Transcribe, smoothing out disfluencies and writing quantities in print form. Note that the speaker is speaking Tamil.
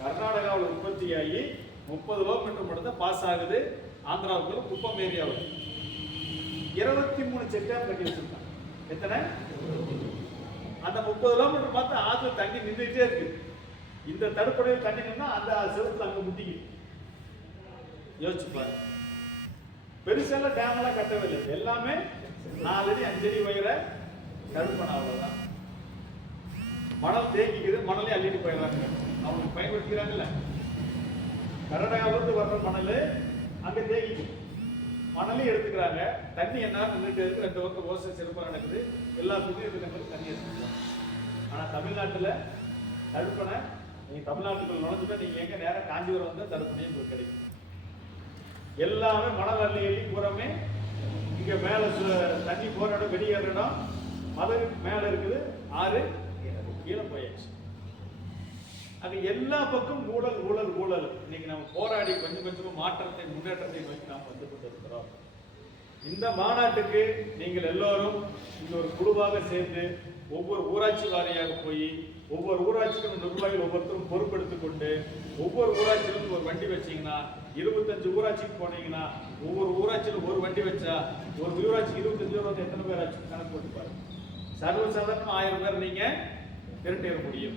கர்நாடகாவில் உற்பத்தி ஆகி 30 கிலோமீட்டர் மட்டும் தான் பாஸ் ஆகுது ஆந்திராவுக்குள்ள குப்பம் ஏரியாவில். 23 செக் டேம் கட்டி வச்சிருக்காங்க. எத்தனை? அந்த 30 கிலோமீட்டர் பார்த்தா ஆத்துல தண்ணி நின்றுட்டே இருக்கு. இந்த தடுப்பணையில் தண்ணி நின்னா அந்த செவத்துல அங்க முட்டிக்கு. யோசிச்சு பாரு. பெருசெல்லாம் டேம் எல்லாம் கட்டவே இல்லை. எல்லாமே 4 அடி 5 அடி உயர தடுப்பணை, அவ்வளவுதான். மணல் தேக்கிக்குது, மணலே அள்ளிட்டு போயிடுறாங்க. அவங்க பயன்படுத்திக்கிறாங்கல்ல. கர்நாடகாவிலிருந்து வர்ற மணல் அங்க தேக்கிக்குது, மணலையும் எடுத்துக்கிறாங்க. தண்ணி என்ன நின்றுட்டு இருக்கு. 2 பக்கம் ஓசை சிறப்பாக நடக்குது. எல்லா புதிய தினங்களும் தண்ணி எடுத்துக்கிறாங்க. ஆனா தமிழ்நாட்டுல தடுப்பணை, நீங்க தமிழ்நாட்டுக்குள்ள நுழைஞ்சுட்டா நீங்க எங்க நேரம் காஞ்சிபுரம் வந்தா தடுப்பணையும் உங்களுக்கு கிடைக்கும். எல்லாமே மணல் அள்ளி அள்ளி பூராமே இங்க மேல தண்ணி போற இடம், வெளியேற இடம், மதுரை மேல இருக்குது, ஆறு கீழே போயாச்சு. அது எல்லா பக்கம் ஊழல் ஊழல் ஊழல். இன்னைக்கு நம்ம போராடி கொஞ்சம் கொஞ்சமா மாற்றத்தை, முன்னேற்றத்தை நோக்கி நாம் வந்து கொண்டிருக்கிறோம். இந்த மாநாட்டுக்கு நீங்கள் எல்லோரும் இங்க ஒரு குழுவாக சேர்ந்து ஒவ்வொரு ஊராட்சி வாரியாக போய் ஒவ்வொரு ஊராட்சிக்கும் நிர்வாகிகள் ஒவ்வொருத்தரும் பொறுப்பெடுத்துக் கொண்டு ஒவ்வொரு ஊராட்சியிலும் ஒரு வண்டி வச்சீங்கன்னா, 25 ஊராட்சிக்கு போனீங்கன்னா ஒவ்வொரு ஊராட்சியிலும் ஒரு வண்டி வச்சா ஒரு ஊராட்சி 25 ரூபாய் எத்தனை பேர் ஆச்சு கணக்கு போட்டு பாருங்க. சர்வசாதாரணம் 1000 பேர் நீங்க திரட்டிட முடியும்.